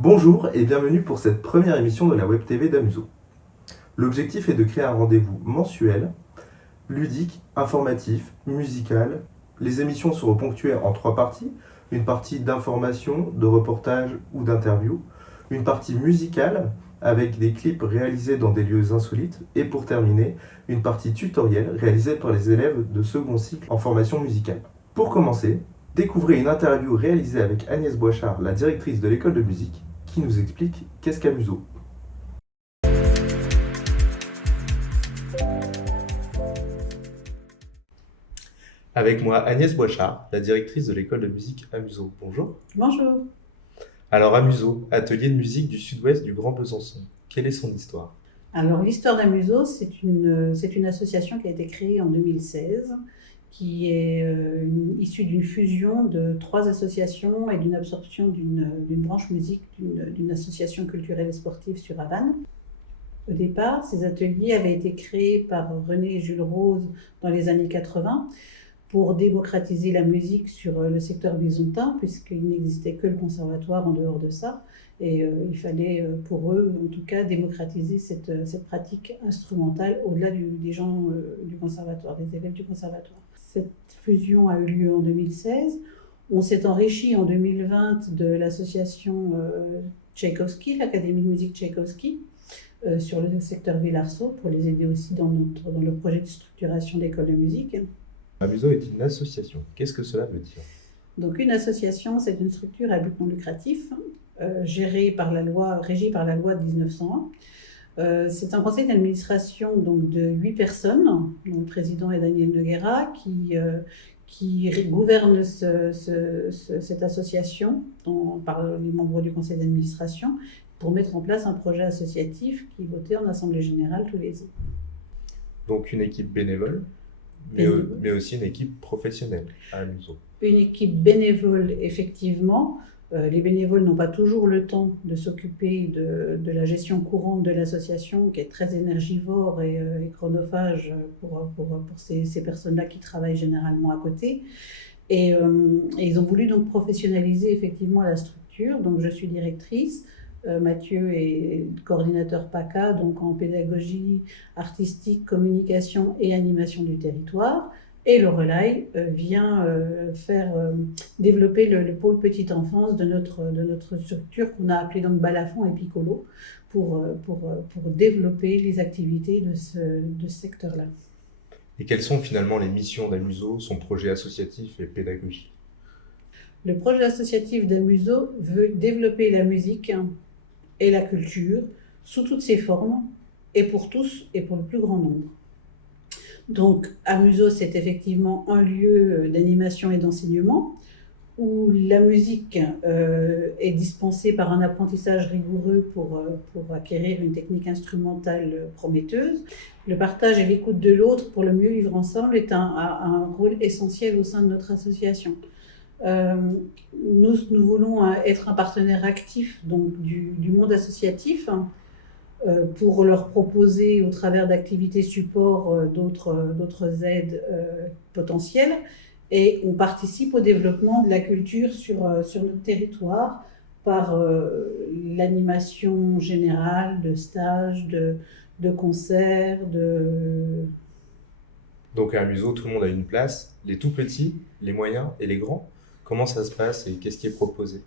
Bonjour et bienvenue pour cette première émission de la Web TV d'Amuso. L'objectif est de créer un rendez-vous mensuel, ludique, informatif, musical. Les émissions seront ponctuées en 3 parties. Une partie d'information, de reportage ou d'interview. Une partie musicale avec des clips réalisés dans des lieux insolites. Et pour terminer, une partie tutoriel réalisée par les élèves de second cycle en formation musicale. Pour commencer, découvrez une interview réalisée avec Agnès Boichard, la directrice de l'école de musique, qui nous explique qu'est-ce qu'Amuso. Avec moi, Agnès Boichard, la directrice de l'école de musique Amuso. Bonjour. Bonjour. Alors Amuso, atelier de musique du sud-ouest du Grand Besançon. Quelle est son histoire? Alors, l'histoire d'Amuso, c'est une association qui a été créée en 2016, qui est issue d'une fusion de 3 associations et d'une absorption d'une branche musique d'une association culturelle et sportive sur Havane. Au départ, ces ateliers avaient été créés par René et Jules Rose dans les années 80 pour démocratiser la musique sur le secteur bisontin, puisqu'il n'existait que le conservatoire en dehors de ça. Et il fallait, pour eux, en tout cas, démocratiser cette pratique instrumentale au-delà des gens du conservatoire, des élèves du conservatoire. Cette fusion a eu lieu en 2016. On s'est enrichi en 2020 de l'association Tchaïkovski, l'Académie de musique Tchaïkovski, sur le secteur Villarceau, pour les aider aussi dans le projet de structuration d'école de musique. Amuso est une association. Qu'est-ce que cela veut dire? Donc une association, c'est une structure à but non lucratif, régie par la loi de 1901. C'est un conseil d'administration donc, de 8 personnes, dont le président est Daniel Noguera, qui gouverne cette association par les membres du conseil d'administration pour mettre en place un projet associatif qui est voté en assemblée générale tous les ans. Donc une équipe bénévole, mais aussi une équipe professionnelle à Amuso. Une équipe bénévole, effectivement. Les bénévoles n'ont pas toujours le temps de s'occuper de la gestion courante de l'association, qui est très énergivore et chronophage pour ces personnes-là qui travaillent généralement à côté. Et ils ont voulu donc professionnaliser effectivement la structure. Donc je suis directrice. Mathieu est coordinateur PACA, donc en pédagogie artistique, communication et animation du territoire. Et le Relais vient faire développer le pôle petite enfance de notre structure qu'on a appelé donc Balafon et Piccolo pour développer les activités de ce secteur-là. Et quelles sont finalement les missions d'Amuso, son projet associatif et pédagogique? Le projet associatif d'Amuso veut développer la musique et la culture sous toutes ses formes et pour tous et pour le plus grand nombre. Donc, Amuso, c'est effectivement un lieu d'animation et d'enseignement où la musique est dispensée par un apprentissage rigoureux pour acquérir une technique instrumentale prometteuse. Le partage et l'écoute de l'autre pour le mieux vivre ensemble est un rôle essentiel au sein de notre association. Nous voulons être un partenaire actif donc, du monde associatif, pour leur proposer au travers d'activités support d'autres aides potentielles, et on participe au développement de la culture sur notre territoire par l'animation générale de stages, de concerts, Donc à Amuso, tout le monde a une place, les tout petits, les moyens et les grands. Comment ça se passe et qu'est-ce qui est proposé?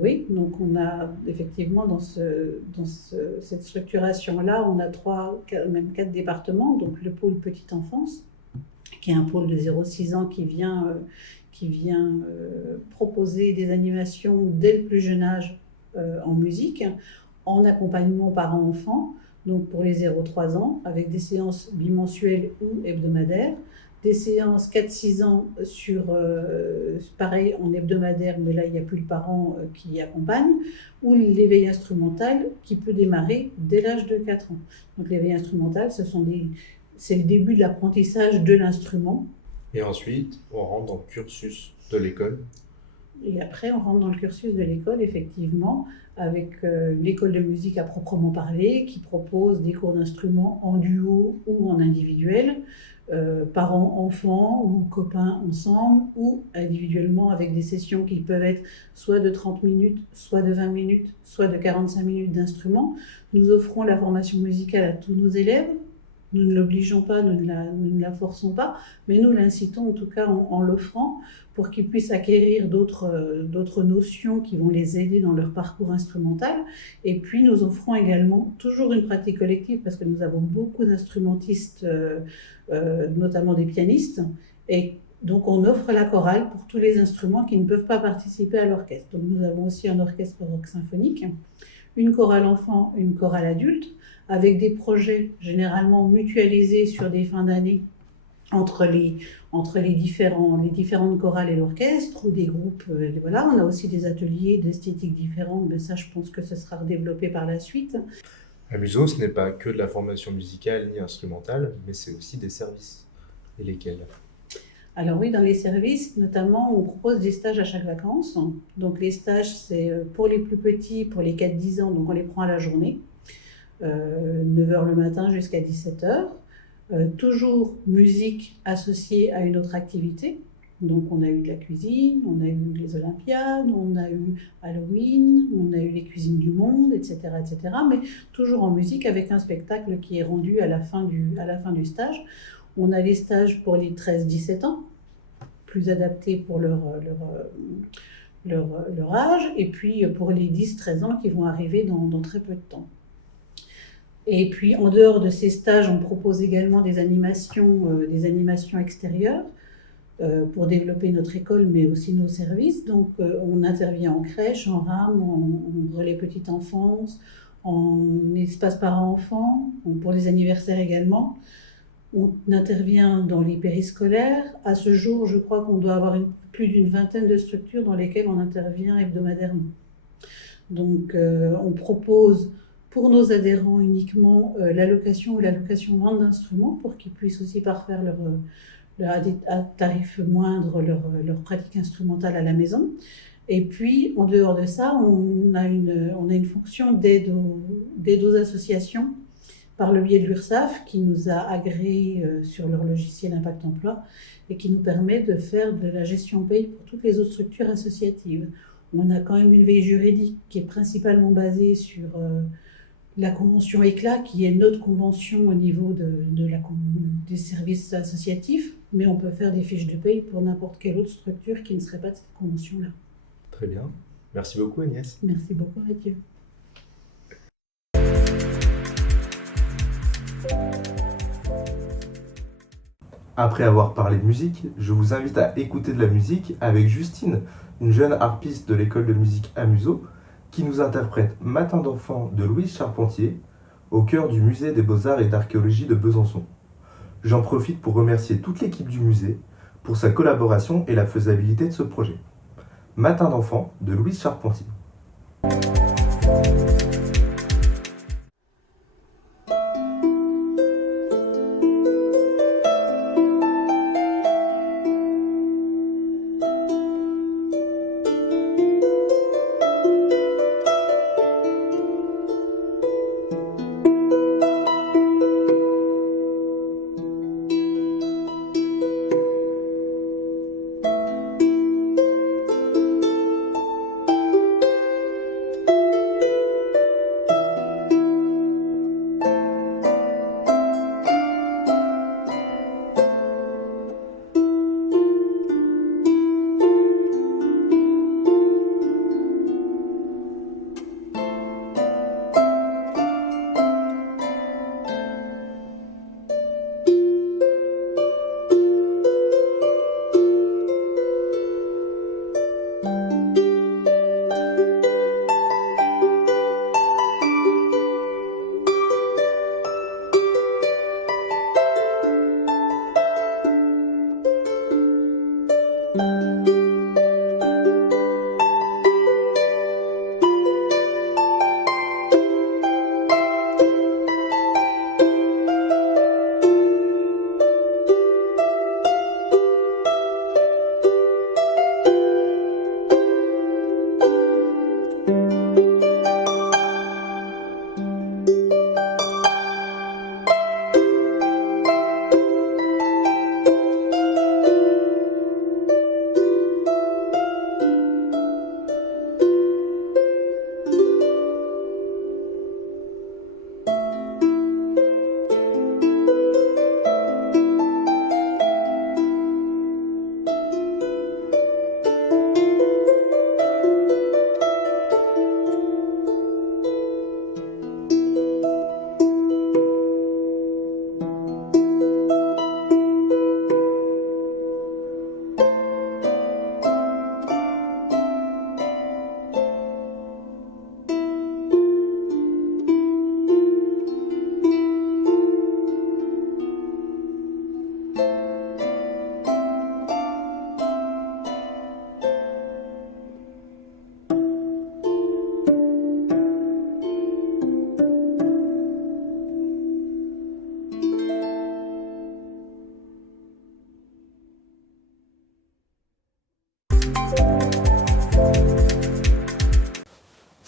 Oui, donc on a effectivement dans cette structuration-là, on a 4 départements. Donc le pôle petite enfance, qui est un pôle de 0-6 ans qui vient proposer des animations dès le plus jeune âge en musique, en accompagnement parents-enfants, donc pour les 0-3 ans, avec des séances bimensuelles ou hebdomadaires. Des séances 4-6 ans pareil en hebdomadaire, mais là il n'y a plus le parent qui accompagne, ou l'éveil instrumental qui peut démarrer dès l'âge de 4 ans. Donc l'éveil instrumental, c'est le début de l'apprentissage de l'instrument. Et ensuite, on rentre dans le cursus de l'école. Et après, on rentre dans le cursus de l'école, effectivement, avec l'école de musique à proprement parler, qui propose des cours d'instruments en duo ou en individuel, parents-enfants ou copains ensemble ou individuellement avec des sessions qui peuvent être soit de 30 minutes, soit de 20 minutes, soit de 45 minutes d'instruments. Nous offrons la formation musicale à tous nos élèves. Nous ne l'obligeons pas, nous ne la forçons pas, mais nous l'incitons en tout cas en l'offrant pour qu'ils puissent acquérir d'autres notions qui vont les aider dans leur parcours instrumental. Et puis nous offrons également toujours une pratique collective parce que nous avons beaucoup d'instrumentistes, notamment des pianistes, et donc on offre la chorale pour tous les instruments qui ne peuvent pas participer à l'orchestre. Donc nous avons aussi un orchestre rock symphonique, une chorale enfant, une chorale adulte, avec des projets généralement mutualisés sur des fins d'année entre les différentes chorales et l'orchestre ou des groupes. Voilà. On a aussi des ateliers d'esthétique différents, mais ça je pense que ce sera redéveloppé par la suite. Amuso, ce n'est pas que de la formation musicale ni instrumentale, mais c'est aussi des services. Et lesquels? Alors oui, dans les services, notamment, on propose des stages à chaque vacances. Donc les stages, c'est pour les plus petits, pour les 4-10 ans, donc on les prend à la journée, 9h le matin jusqu'à 17h. Toujours musique associée à une autre activité. Donc on a eu de la cuisine, on a eu les Olympiades, on a eu Halloween, on a eu les cuisines du monde, etc., etc. Mais toujours en musique avec un spectacle qui est rendu à la fin du stage. On a les stages pour les 13-17 ans, plus adaptés pour leur âge, et puis pour les 10-13 ans qui vont arriver dans très peu de temps. Et puis en dehors de ces stages, on propose également des animations extérieures pour développer notre école, mais aussi nos services. Donc on intervient en crèche, en RAM, en relais petite enfance, en espace parents-enfants, pour les anniversaires également. On intervient dans les périscolaires. À ce jour, je crois qu'on doit avoir plus d'une vingtaine de structures dans lesquelles on intervient hebdomadairement. Donc on propose pour nos adhérents uniquement l'allocation ou l'allocation d'instruments pour qu'ils puissent aussi parfaire à tarif moindre leur pratique instrumentale à la maison. Et puis, en dehors de ça, on a une fonction d'aide aux associations par le biais de l'URSSAF qui nous a agréé sur leur logiciel Impact Emploi et qui nous permet de faire de la gestion paye pour toutes les autres structures associatives. On a quand même une veille juridique qui est principalement basée sur la convention ECLA, qui est notre convention au niveau des services associatifs, mais on peut faire des fiches de paye pour n'importe quelle autre structure qui ne serait pas de cette convention-là. Très bien. Merci beaucoup Agnès. Merci beaucoup Mathieu. Après avoir parlé musique, je vous invite à écouter de la musique avec Justine, une jeune harpiste de l'école de musique Amuso, qui nous interprète Matin d'enfant de Louise Charpentier, au cœur du musée des Beaux-Arts et d'Archéologie de Besançon. J'en profite pour remercier toute l'équipe du musée pour sa collaboration et la faisabilité de ce projet. Matin d'enfant de Louise Charpentier.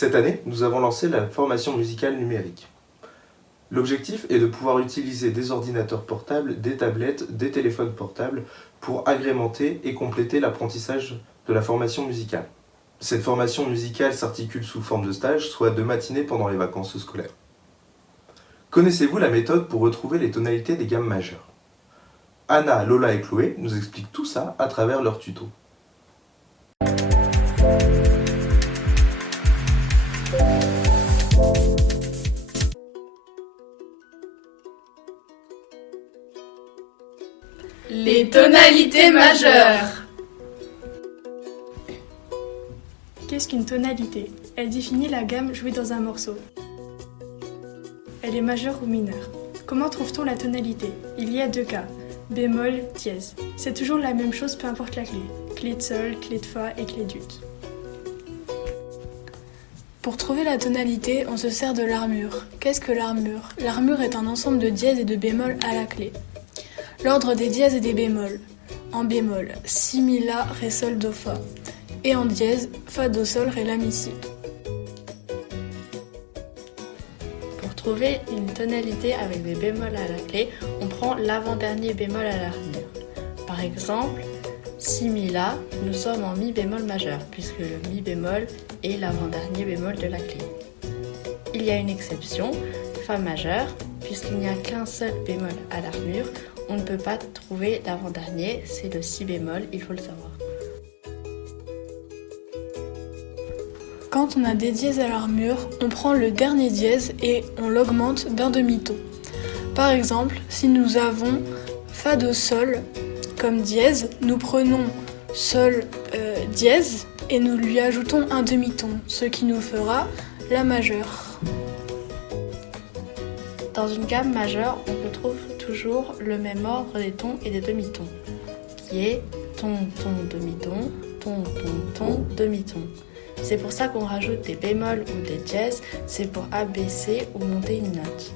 Cette année, nous avons lancé la formation musicale numérique. L'objectif est de pouvoir utiliser des ordinateurs portables, des tablettes, des téléphones portables pour agrémenter et compléter l'apprentissage de la formation musicale. Cette formation musicale s'articule sous forme de stage, soit 2 matinées pendant les vacances scolaires. Connaissez-vous la méthode pour retrouver les tonalités des gammes majeures? Anna, Lola et Chloé nous expliquent tout ça à travers leur tuto. Les tonalités majeures. Qu'est-ce qu'une tonalité? Elle définit la gamme jouée dans un morceau. Elle est majeure ou mineure. Comment trouve-t-on la tonalité? Il y a 2 cas, bémol, dièse. C'est toujours la même chose peu importe la clé. Clé de sol, clé de fa et clé d'ut. Pour trouver la tonalité, on se sert de l'armure. Qu'est-ce que l'armure? L'armure est un ensemble de dièses et de bémols à la clé. L'ordre des dièses et des bémols. En bémol, si, mi, la, ré, sol, do, fa. Et en dièse, fa, do, sol, ré, la, mi, si. Pour trouver une tonalité avec des bémols à la clé, on prend l'avant-dernier bémol à l'armure. Par exemple, si, mi, la, nous sommes en mi bémol majeur, puisque le mi bémol est l'avant-dernier bémol de la clé. Il y a une exception, fa majeur, puisqu'il n'y a qu'un seul bémol à l'armure, on ne peut pas trouver l'avant-dernier, c'est le si bémol, il faut le savoir. Quand on a des dièses à l'armure, on prend le dernier dièse et on l'augmente d'un demi-ton. Par exemple, si nous avons fa, do, sol comme dièse, nous prenons sol dièse et nous lui ajoutons un demi-ton, ce qui nous fera la majeure. Dans une gamme majeure, on retrouve toujours le même ordre des tons et des demi-tons, qui est ton, ton, demi-ton, ton, ton, ton, demi-ton. C'est pour ça qu'on rajoute des bémols ou des dièses, c'est pour abaisser ou monter une note.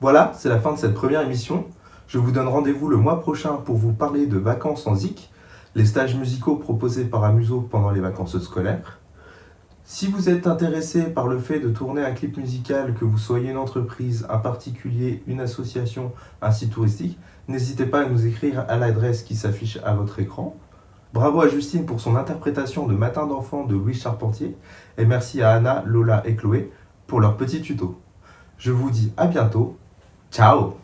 Voilà, c'est la fin de cette première émission. Je vous donne rendez-vous le mois prochain pour vous parler de vacances en ZIC, les stages musicaux proposés par Amuso pendant les vacances scolaires. Si vous êtes intéressé par le fait de tourner un clip musical, que vous soyez une entreprise, un particulier, une association, un site touristique, n'hésitez pas à nous écrire à l'adresse qui s'affiche à votre écran. Bravo à Justine pour son interprétation de Matin d'enfant de Louis Charpentier et merci à Anna, Lola et Chloé pour leur petit tuto. Je vous dis à bientôt. Ciao!